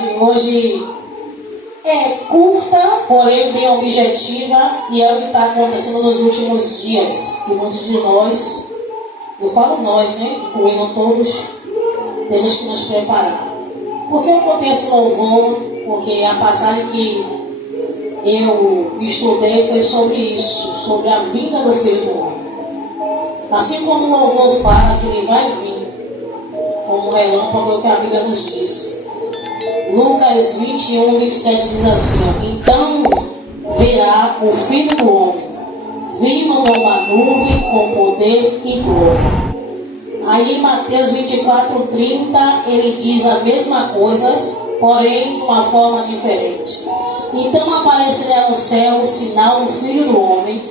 mensagem hoje é curta, porém bem objetiva, e é o que está acontecendo nos últimos dias. E muitos de nós, eu falo nós, né? Incluindo todos, temos que nos preparar. Por que eu botei esse louvor? Porque a passagem que eu estudei foi sobre isso, sobre a vinda do Filho do Homem. Assim como o louvor fala que ele vai vir, como relâmpago, é o que a Bíblia nos diz. Lucas 21, 27 diz assim: então virá o Filho do Homem, vindo numa nuvem com poder e glória. Aí em Mateus 24, 30, ele diz a mesma coisa, porém de uma forma diferente. Então aparecerá no céu o sinal do Filho do Homem,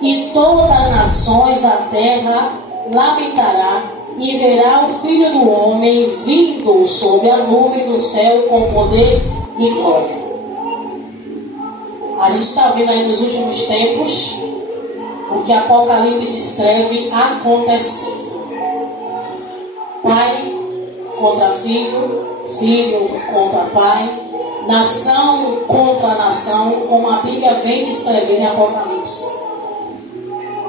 e todas as nações da terra lamentará, e verá o Filho do Homem vindo sobre a nuvem do céu com poder e glória. A gente está vendo aí nos últimos tempos o que Apocalipse descreve acontecendo. Pai contra filho, filho contra pai, nação contra nação, como a Bíblia vem descrever em Apocalipse.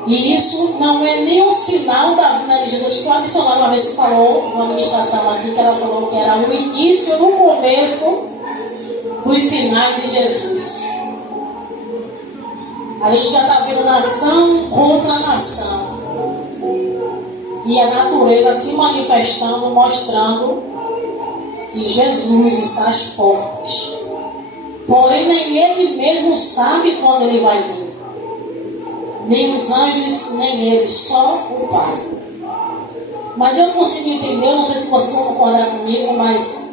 E isso não é nem um sinal da vinda de Jesus. Foi uma missionária uma vez que falou, numa ministração aqui, que ela falou que era o início, no começo dos sinais de Jesus. A gente já está vendo nação contra nação. E a natureza se manifestando, mostrando que Jesus está às portas. Porém, nem ele mesmo sabe quando ele vai vir. Nem os anjos, nem ele, só o Pai. Mas eu consigo entender, não sei se vocês vão concordar comigo, mas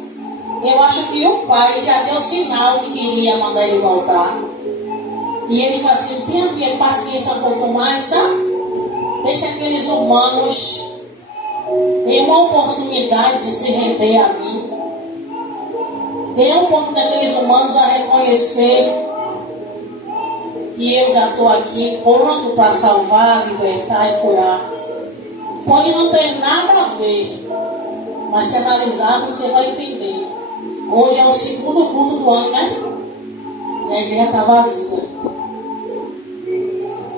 eu acho que o Pai já deu sinal que queria mandar ele voltar. E ele fala assim: tenha paciência um pouco mais, sabe? Deixa aqueles humanos ter uma oportunidade de se render a mim. Dê a oportunidade daqueles humanos a reconhecer que eu já estou aqui pronto para salvar, libertar e curar. Pode não ter nada a ver, mas se analisar você vai entender. Hoje é o segundo culto do ano, né? E a igreja está vazia.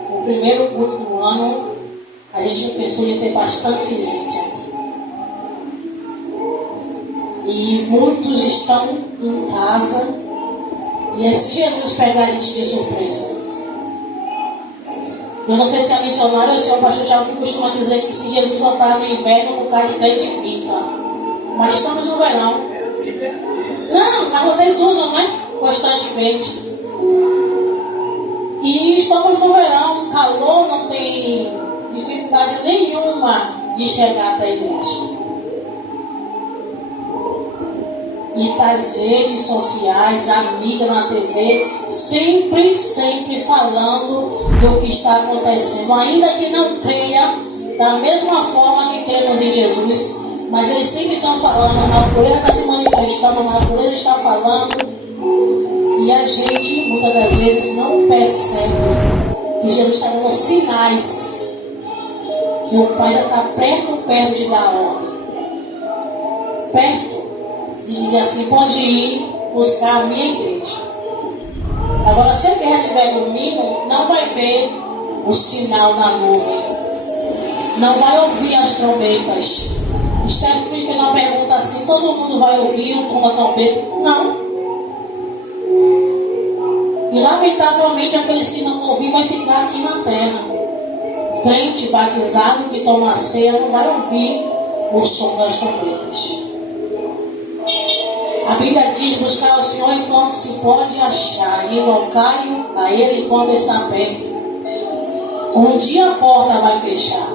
O primeiro culto do ano, a gente pensou em ter bastante gente aqui. E muitos estão em casa. E é se Jesus pegar a gente de surpresa. Eu não sei se a missionária ou se é o pastor Tiago que costuma dizer que se Jesus voltar no inverno, o cara identifica. Mas estamos no verão. Não, mas vocês usam, né? Constantemente. E estamos no verão, calor, não tem dificuldade nenhuma de chegar até a igreja. E das redes sociais, a mídia na TV, sempre falando do que está acontecendo. Ainda que não creia da mesma forma que cremos em Jesus, mas eles sempre estão falando, a natureza está se manifestando, a natureza está falando, e a gente muitas das vezes não percebe que Jesus está dando sinais que o Pai já está perto de dar ordem. Perto. E dizer assim: pode ir buscar a minha igreja. Agora, se a guerra estiver dormindo, não vai ver o sinal na nuvem, não vai ouvir as trombetas. Estevão me fez uma pergunta assim: todo mundo vai ouvir o tom da trombeta? Não. E lamentavelmente aqueles que não ouvir vai ficar aqui na terra. Crente batizado que toma a ceia não vai ouvir o som das trombetas. A Bíblia diz: buscar o Senhor enquanto se pode achar, e invocar-o a Ele quando está perto. Um dia a porta vai fechar.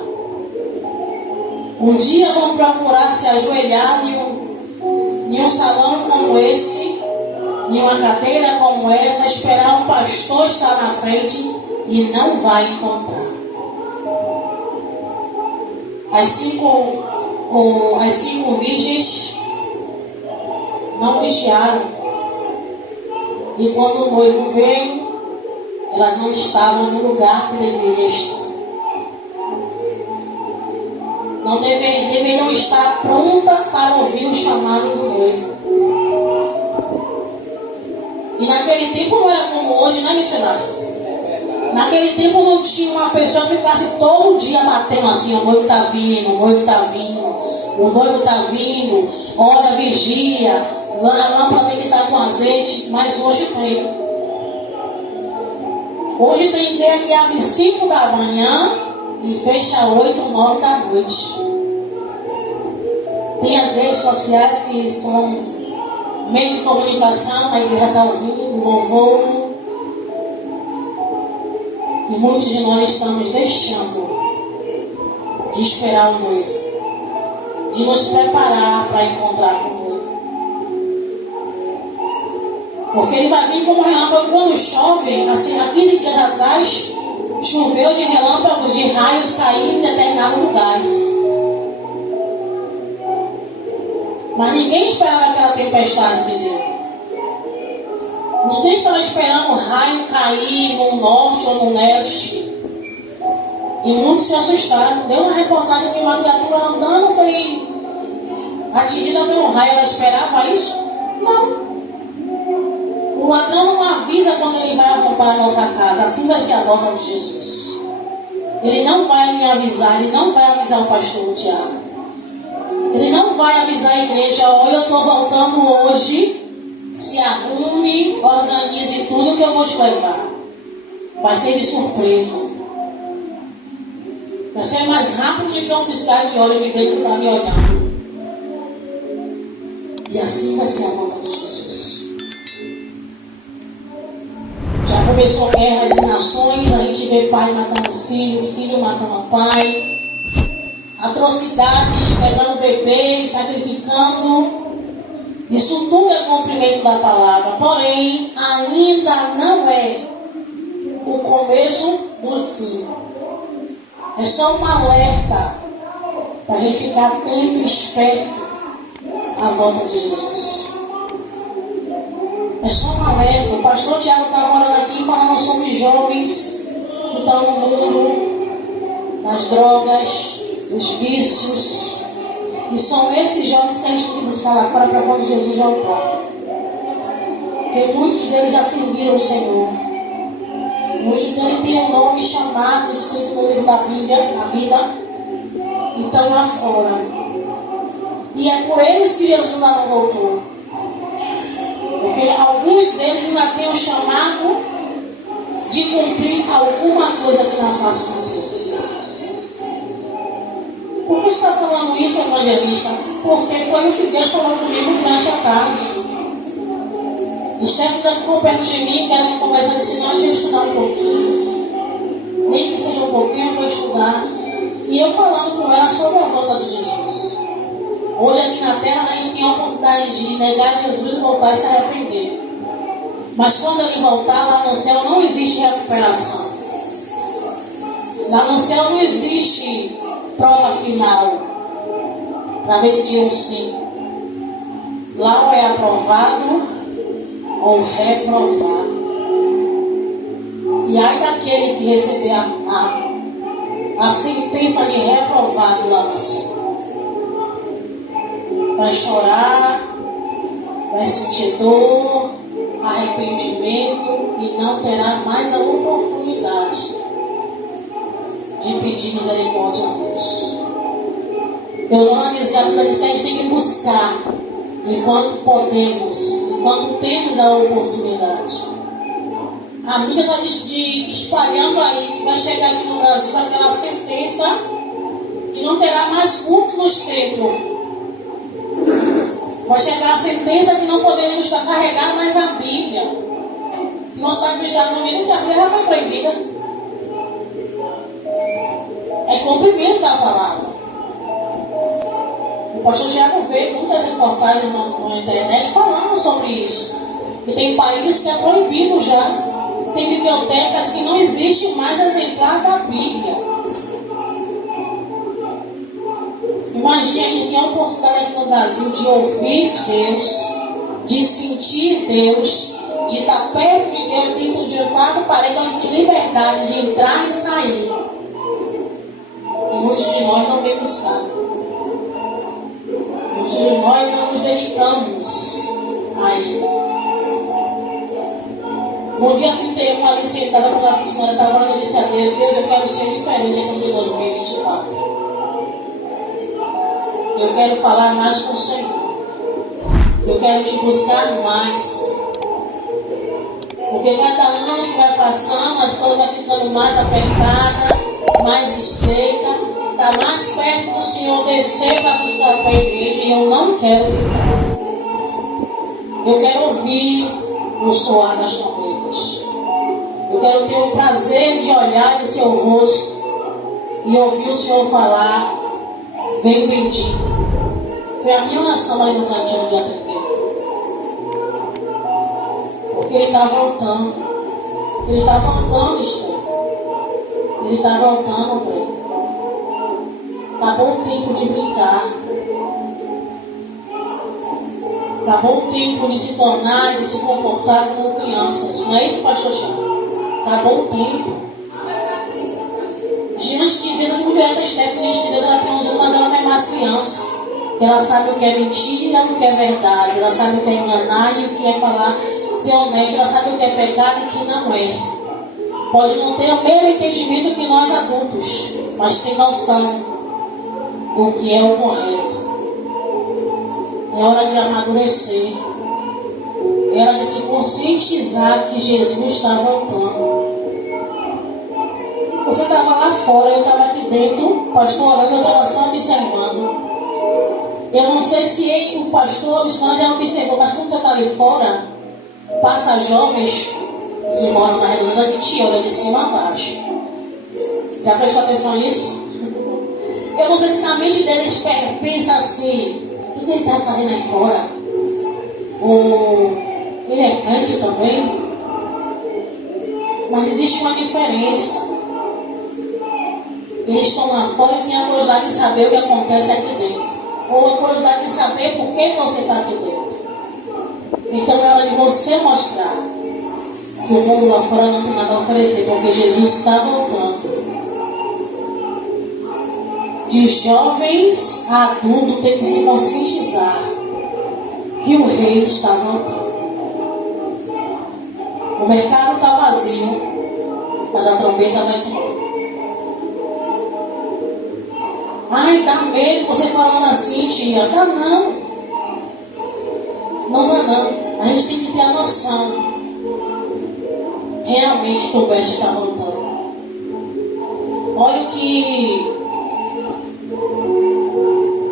Um dia vão procurar se ajoelhar em um salão como esse, em uma cadeira como essa, esperar um pastor estar na frente e não vai encontrar. As cinco virgens não vigiaram. E quando o noivo veio, elas não estavam no lugar que deveria estar. Não deveriam estar prontas para ouvir o chamado do noivo. E naquele tempo não era como hoje, né, missionário? Naquele tempo não tinha uma pessoa que ficasse todo dia batendo assim: o noivo está vindo, o noivo está vindo, o noivo está vindo, olha, vigia, a lâmpada tem que estar com azeite. Mas hoje tem. Hoje tem igreja que abre 5 da manhã e fecha 8, 9 da noite. Tem as redes sociais que são meio de comunicação, a igreja está ouvindo, louvor. E muitos de nós estamos deixando de esperar o noivo, de nos preparar para encontrar com o noivo. Porque ele vai vir como relâmpago quando chove. Assim, há 15 dias atrás, choveu de relâmpagos, de raios caindo em determinados lugares. Mas ninguém esperava aquela tempestade, entendeu? Ninguém estava esperando o raio cair no norte ou no leste. E muitos se assustaram. Deu uma reportagem que uma criatura andando foi atingida pelo raio. Ela esperava isso? Não. O ladrão não avisa quando ele vai arrombar a nossa casa. Assim vai ser a volta de Jesus. Ele não vai me avisar. Ele não vai avisar o pastor Tiago. Ele não vai avisar a igreja: olha, eu estou voltando hoje. Se arrume, organize tudo que eu vou te levar. Vai ser de surpresa. Vai ser mais rápido do que um piscar de olho de igreja que está me olhando. E assim vai ser a volta de Jesus. Já começou guerras e nações. A gente vê pai matando filho, filho matando pai. Atrocidades, pegando bebê, sacrificando. Isso tudo é cumprimento da palavra. Porém, ainda não é o começo do fim. É só um alerta para a gente ficar atento e esperto à volta de Jesus. É só um alerta. O pastor Tiago está orando aqui falando sobre jovens que estão no mundo das drogas, dos vícios. E são esses jovens que a gente tem que buscar lá fora para quando Jesus voltar. Porque muitos deles já serviram o Senhor. Muitos deles têm um nome chamado, escrito no livro da Bíblia, na vida, e estão lá fora. E é por eles que Jesus ainda não voltou. Porque alguns deles ainda têm o chamado de cumprir alguma coisa aqui na face da terra. Por que você está falando isso, evangelista? Porque foi o que Deus falou comigo durante a tarde. O Stefano ficou perto de mim, querendo conversar, senão eu tinha que estudar um pouquinho. Nem que seja um pouquinho, eu vou estudar. E eu falando com ela sobre a volta de Jesus. Hoje aqui na terra a gente tem a oportunidade de negar Jesus e voltar e se arrepender. Mas quando ele voltar, lá no céu não existe recuperação. Lá no céu não existe prova final para ver se tinha um sim. Lá ou é aprovado ou reprovado. E aí daquele que receber a sentença de reprovado lá no céu, vai chorar, vai sentir dor, arrependimento e não terá mais a oportunidade de pedir misericórdia a Deus. Eu não dizia, a Bíblia diz que a gente tem que buscar enquanto podemos, enquanto temos a oportunidade. A mídia está espalhando aí que vai chegar aqui no Brasil aquela sentença que não terá mais culto nos templos. Vai chegar a sentença que não poderemos carregar mais a Bíblia. No estado dos Estados Unidos, a Bíblia já foi proibida. É cumprimento da palavra. O pastor Tiago vê muitas reportagens na internet falando sobre isso. E tem países que é proibido já. Tem bibliotecas que não existe mais exemplar da Bíblia. Imagine, a gente tem a oportunidade aqui no Brasil de ouvir Deus, de sentir Deus, de estar perto de Deus, dentro de um quadro parede, onde tem liberdade de entrar e sair. E muitos de nós não vem buscar. Muitos de nós não nos dedicamos a Ele. No dia 31, ali sentada com a senhora, estava orando, eu disse a Deus, Deus, eu quero ser diferente esse ano de 2024. Eu quero falar mais com o Senhor. Eu quero te buscar mais. Porque cada ano que vai passando, as coisas vão ficando mais apertadas, mais estreitas. Está mais perto do Senhor descer para buscar para a igreja. E eu não quero ficar. Eu quero ouvir o soar das trombetas. Eu quero ter o prazer de olhar no seu rosto e ouvir o Senhor falar: vem bendito. Foi a minha oração ali no cantinho do dia 31. Porque ele está voltando. Ele está voltando, Estevão. Ele está voltando, pai. Acabou o tempo de brincar. Acabou o tempo de se tornar, de se comportar como crianças. Não é isso, pastor Chão? Acabou o tempo. Diante de Deus, eu digo direto a Stephanie, diante de Deus ela tem 11 anos, mas ela não é mais criança. Ela sabe o que é mentira, o que é verdade. Ela sabe o que é enganar e o que é falar, ser honesto. Ela sabe o que é pecado e o que não é. Pode não ter o mesmo entendimento que nós adultos, mas tem noção do que é o correto. É hora de amadurecer. É hora de se conscientizar que Jesus está voltando. Você estava lá fora, eu estava aqui dentro, pastor orando, eu estava só observando. Eu não sei se o pastor, a missionária já observou, mas quando você está ali fora, passa jovens que moram na redondeza que te olham de cima a baixo. Já prestou atenção nisso? Eu não sei se na mente deles pensa assim: o que ele está fazendo aí fora? Ou ele é crente também? Mas existe uma diferença. Eles estão lá fora e têm a curiosidade de saber o que acontece aqui dentro. Ou a curiosidade de saber por que você está aqui dentro. Então é hora de você mostrar que o mundo lá fora não tem nada a oferecer, porque Jesus está voltando. De jovens a adultos tem que se conscientizar que o rei está voltando. O mercado está vazio, mas a trombeta vai tocar. Ai, dá medo você falando assim, tia. Dá não. Não dá não. A gente tem que ter a noção realmente que o Best está voltando. Olha o que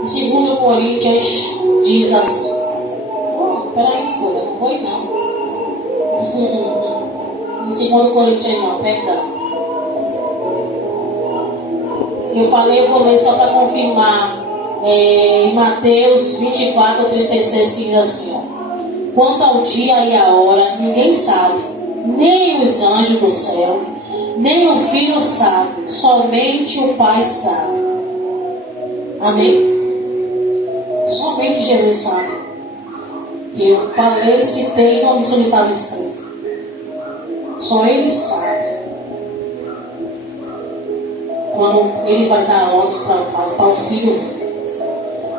o 2 Coríntios diz assim. Peraí, não foi não. No 2 Coríntios não, perdão. Eu falei, eu vou ler só para confirmar. Em Mateus 24, 36, que diz assim: ó, quanto ao dia e a hora, ninguém sabe, nem os anjos do céu, nem o Filho sabe, somente o Pai sabe. Amém? Somente Jesus sabe. Que eu falei, citei, onde isso estava escrito. Só Ele sabe quando Ele vai dar ordem para o filho vir.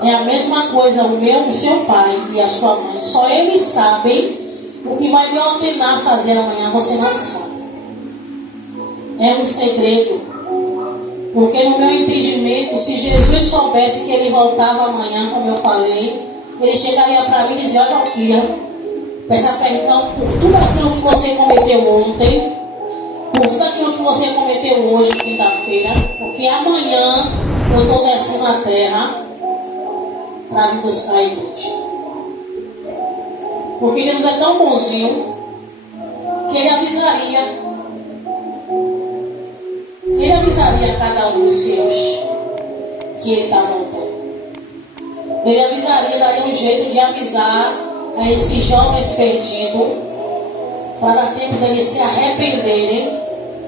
É a mesma coisa o seu pai e a sua mãe. Só eles sabem o que vai me ordenar fazer amanhã. Você não sabe. É um segredo. Porque no meu entendimento, se Jesus soubesse que Ele voltava amanhã, como eu falei, Ele chegaria para mim e dizia: olha aqui, peça perdão por tudo aquilo que você cometeu ontem, por tudo aquilo que você cometeu hoje, quinta-feira, porque amanhã eu estou descendo na terra para vir buscar a igreja. Porque Jesus é tão bonzinho que Ele avisaria. Ele avisaria a cada um dos seus que Ele está voltando. Ele avisaria, daria um jeito de avisar a esses jovens perdidos, para dar tempo deles se arrependerem,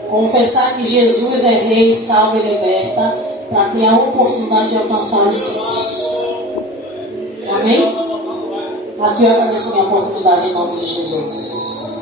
confessar que Jesus é Rei, salva e liberta, para ter a oportunidade de alcançar os céus. Amém? Aqui eu agradeço a minha oportunidade em nome de Jesus.